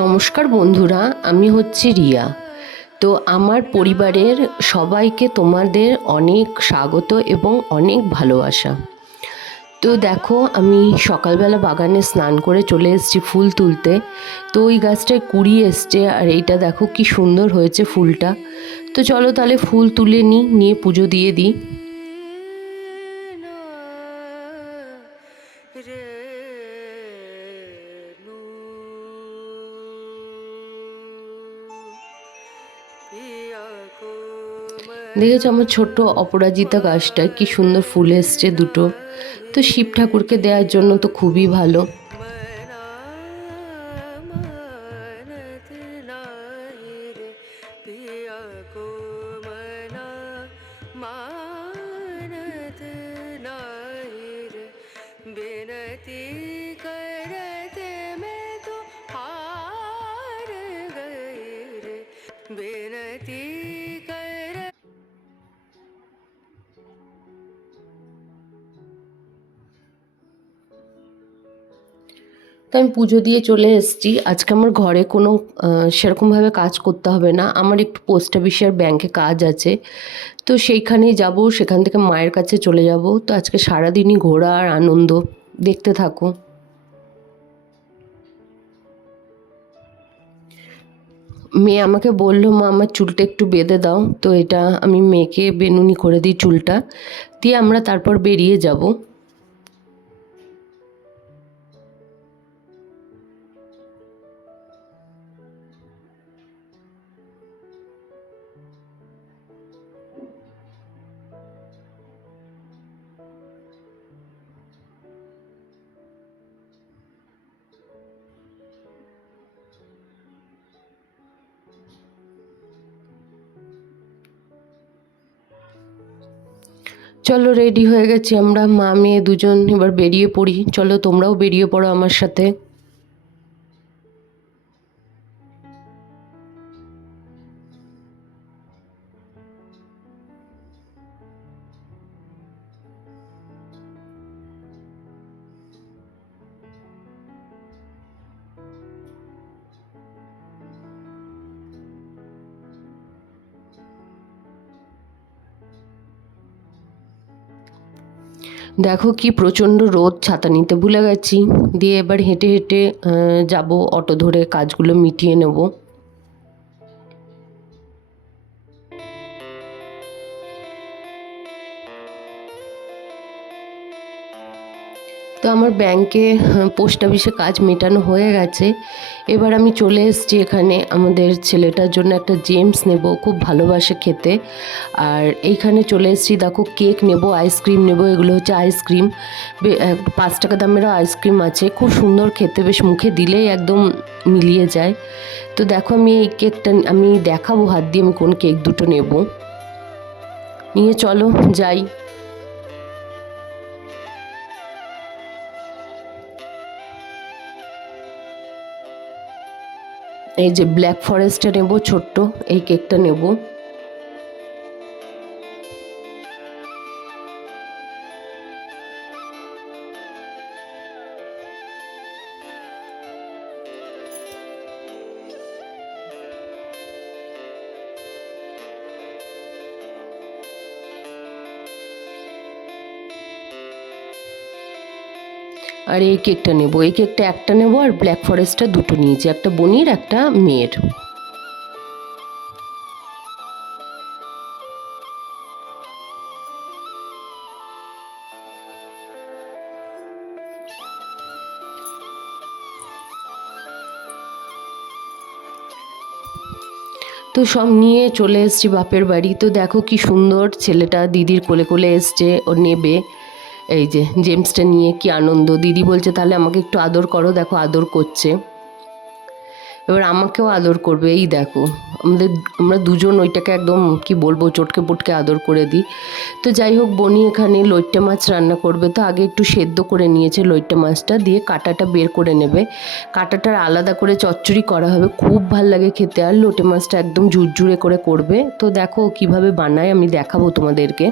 নমস্কার বন্ধুরা, আমি হচ্ছি রিয়া। তো আমার পরিবারের সবাইকে তোমাদের অনেক স্বাগত এবং অনেক ভালোবাসা। তো দেখো, আমি সকালবেলা বাগানে স্নান করে চলে এসেছি ফুল তুলতে। তো ওই গাছটায় কুড়ি এসছে, আর এইটা দেখো কি সুন্দর হয়েছে ফুলটা। তো চলো তাহলে ফুল তুলে নিই, নিয়ে পুজো দিয়ে দিই। দেখেছ আমার ছোট্ট অপরাজিতা গাছটা? কি সুন্দর ফুল এসছে দুটো। তো শিব ঠাকুরকে দেওয়ার জন্য তো খুবই ভালো। তো আমি পুজো দিয়ে চলে এসেছি। আজকে আমার ঘরে কোনো সেরকমভাবে কাজ করতে হবে না। আমার একটু পোস্ট অফিসে অফিসের ব্যাংকে কাজ আছে। তো সেইখানেই যাব, সেখান থেকে মায়ের কাছে চলে যাব। তো আজকে সারাদিনই ঘোরা আর আনন্দ। দেখতে থাকো। মেয়ে আমাকে বলল, মা, আমার চুলটা একটু বেঁধে দাও। তো এটা আমি মেয়েকে বেনুনি করে দিই চুলটা। দিয়ে আমরা তারপর বেরিয়ে যাব। চলো রেডি হয়ে গেছি আমরা, মা, মেয়ে দুজন এবার বেরিয়ে পড়ি। চলো তোমরাও বেরিয়ে পড়ো আমার সাথে। দেখো কি প্রচণ্ড রোদ, ছাতা নিতে ভুলে গেছি। দিয়ে এবার হেঁটে হেঁটে যাব, অটো ধরে কাজগুলো মিটিয়ে নেব। আমার ব্যাংকে পোস্ট অফিসে কাজ মেটানো হয়ে গেছে। এবার আমি চলে এসেছি এখানে। আমাদের ছেলেটার জন্য একটা জেমস নেব খুব ভালোবাসে খেতে। আর এইখানে চলে এসেছি, দেখো কেক নেব, আইসক্রিম নেব, এগুলো হচ্ছে আইসক্রিম। পাঁচ টাকা দামেরও আইসক্রিম আছে। খুব সুন্দর খেতে, বেশ মুখে দিলেই একদম মিলিয়ে যায়। তো দেখো আমি এই কেকটা, আমি দেখাবো, হাত দিয়ে আমি কোন কেক দুটো নেব। নিয়ে চলো, যাই। এই যে ব্ল্যাক ফরেস্টটা নেব ছোট্ট এই কেকটা নেব। আর এই কেকটা নেব। এই কেকটা একটা নেব আর ব্ল্যাক ফরেস্টটা দুটো নিয়েছি, একটা বনির, একটা মেয়ের। তো সব নিয়ে চলে এসেছি বাপের বাড়ি। তো দেখো কি সুন্দর ছেলেটা দিদির কোলে কোলে এসছে, ও নেবে। এই যে জেমসটা নিয়ে কি আনন্দ? দিদি বলছে, তাহলে আমাকে একটু আদর করো, দেখো আদর করছে। এবার আমাকেও আদর করবে, এই দেখো। আমাদের, আমরা দুজন ওইটাকে একদম কি বলব, চটকে পটকে আদর করে দিই। তো যাই হোক, বনি এখানে লইট্টা মাছ রান্না করবে। তো আগে একটু সেদ্ধ করে নিয়েছে লইট্টা মাছটা, দিয়ে কাঁটাটা বের করে নেবে। কাঁটাটার আলাদা করে চচ্চড়ি করা হবে, খুব ভালো লাগে খেতে। আর লোটে মাছটা একদম ঝুরঝুরে করে করবে। তো দেখো কীভাবে বানায়, আমি দেখাবো তোমাদেরকে।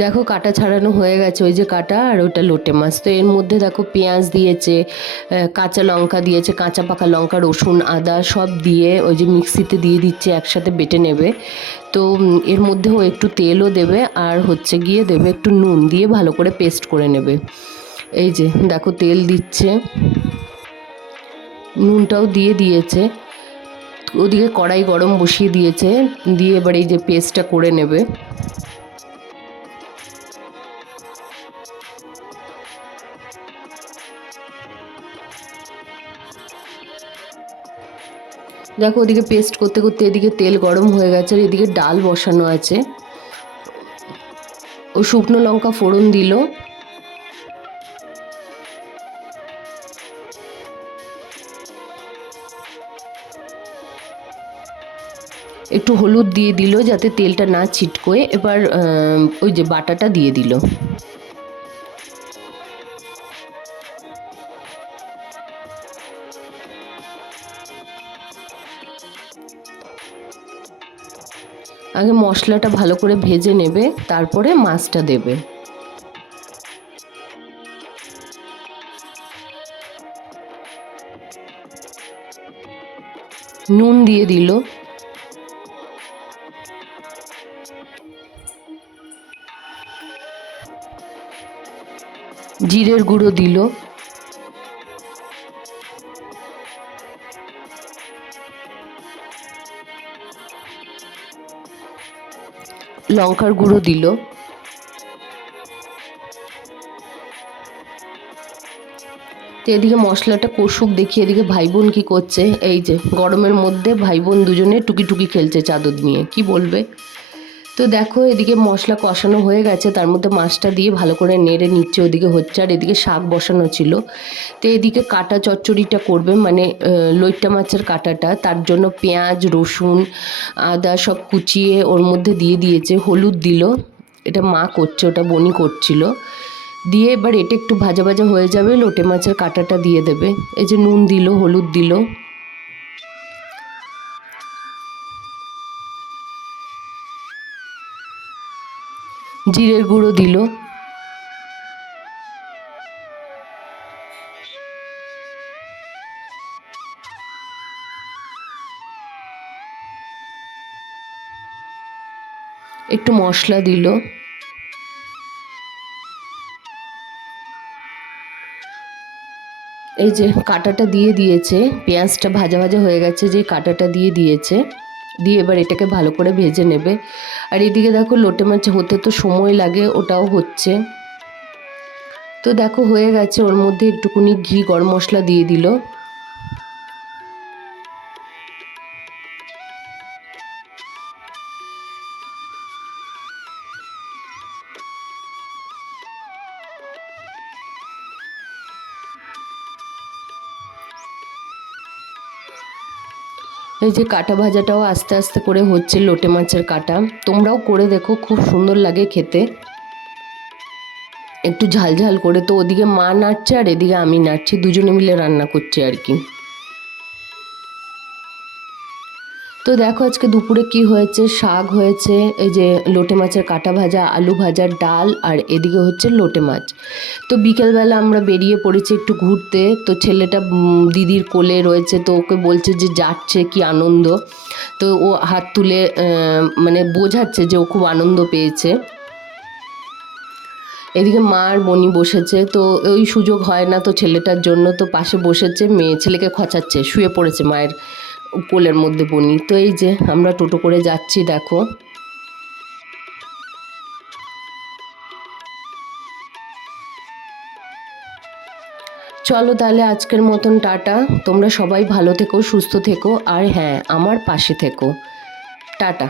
দেখো কাটা ছাড়ানো হয়ে গেছে, ওই যে কাটা আর ওটা লোটে মাছ। তো এর মধ্যে দেখো পেঁয়াজ দিয়েছে কাঁচা লঙ্কা দিয়েছে, কাঁচা পাকা লঙ্কা, রসুন, আদা সব দিয়ে ওই যে মিক্সিতে দিয়ে দিচ্ছে, একসাথে বেটে নেবে। তো এর মধ্যেও একটু তেলও দেবে আর হচ্ছে গিয়ে দেবে একটু নুন দিয়ে ভালো করে পেস্ট করে নেবে। এই যে, দেখো তেল দিচ্ছে। নুনটাও দিয়ে দিয়েছে। ওদিকে কড়াই গরম বসিয়ে দিয়েছে, দিয়ে এবার এই যে পেস্টটা করে নেবে। দেখো, ওদিকে পেস্ট করতে করতে এদিকে তেল গরম হয়ে গেছে আর এদিকে ডাল বসানো আছে। ও শুকনো লঙ্কা ফোড়ন দিল। একটু হলুদ দিয়ে দিল যাতে তেলটা না ছিটকোয়। এবার ওই যে বাটাটা দিয়ে দিল। আগে মশলাটা ভালো করে ভেজে নেবে, তারপরে মাছটা দেবে। নুন দিয়ে দিল। জিরের গুঁড়ো দিল। লঙ্কার গুঁড়ো দিল। এদিকে মশলাটা কষুক, দেখি এদিকে ভাই বোন কী করছে। এই যে, গরমের মধ্যে ভাই বোন দুজনে টুকি টুকি খেলছে চাদর নিয়ে। কি বলবে? তো দেখো, এদিকে মশলা কষানো হয়ে গেছে, তার মধ্যে মাছটা দিয়ে ভালো করে নেড়ে নিচ্ছে, ওদিকে হচ্ছে আর এদিকে শাক বসানো ছিল। তো এদিকে কাটা চচ্চড়িটা করবে মানে লইট্টা মাছের কাটাটা, তার জন্য পেঁয়াজ, রসুন, আদা সব কুচিয়ে ওর মধ্যে দিয়ে দিয়েছে, হলুদ দিল। এটা মা করছে, ওটা বনি করছিল। দিয়ে এবার এটা একটু ভাজা ভাজা হয়ে যাবে, লোটে মাছের কাটাটা দিয়ে দেবে। এই যে নুন দিল, হলুদ দিল। জিরের গুঁড়ো দিল। একটু মশলা দিল। এই যে কাটাটা দিয়ে দিয়েছে, পেঁয়াজটা ভাজা ভাজা হয়ে গেছে, যে কাটাটা দিয়ে দিয়েছে। দিয়ে এবার এটাকে ভালো করে ভেজে নেবে। আর এদিকে দেখো লোটে মাছ হতে তো সময় লাগে, ওটাও হচ্ছে। তো দেখো হয়ে গেছে, ওর মধ্যে একটুকুনি ঘি, গরম মশলা দিয়ে দিল। এই যে কাটা ভাজাটাও আস্তে আস্তে করে হচ্ছে লোটে মাছের কাটা। তোমরাও করে দেখো, খুব সুন্দর লাগে খেতে। একটু ঝাল ঝাল করে। তো ওদিকে মা নাড়ছে আর এদিকে আমি নাড়ছি। দুজনে মিলে রান্না করছি আর কি। তো দেখো আজকে দুপুরে কি হয়েছে? শাক হয়েছে, এই যে লোটে মাছের কাটা ভাজা, আলু ভাজা ডাল, আর এদিকে হচ্ছে লোটে মাছ। তো বিকেলবেলা আমরা বেরিয়ে পড়েছি একটু ঘুরতে, তো ছেলেটা দিদির কোলে রয়েছে, তো ওকে বলছে যে যাচ্ছে, কি আনন্দ। তো ও হাত তুলে মানে বোঝাচ্ছে যে ও খুব আনন্দ পেয়েছে। এদিকে মা আর বনি বসেছে, তো ওই সুযোগ হয় না তো ছেলেটার জন্য, তো পাশে বসেছে, মেয়ে ছেলেকে খচাচ্ছে, শুয়ে পড়েছে মায়ের কোলের মধ্যে বনি। তো এই যে, আমরা টোটো করে যাচ্ছি, দেখো। চলো তাহলে আজকের মতন টাটা। তোমরা সবাই ভালো থেকো, সুস্থ থেকো, আর হ্যাঁ আমার পাশে থেকো। টাটা।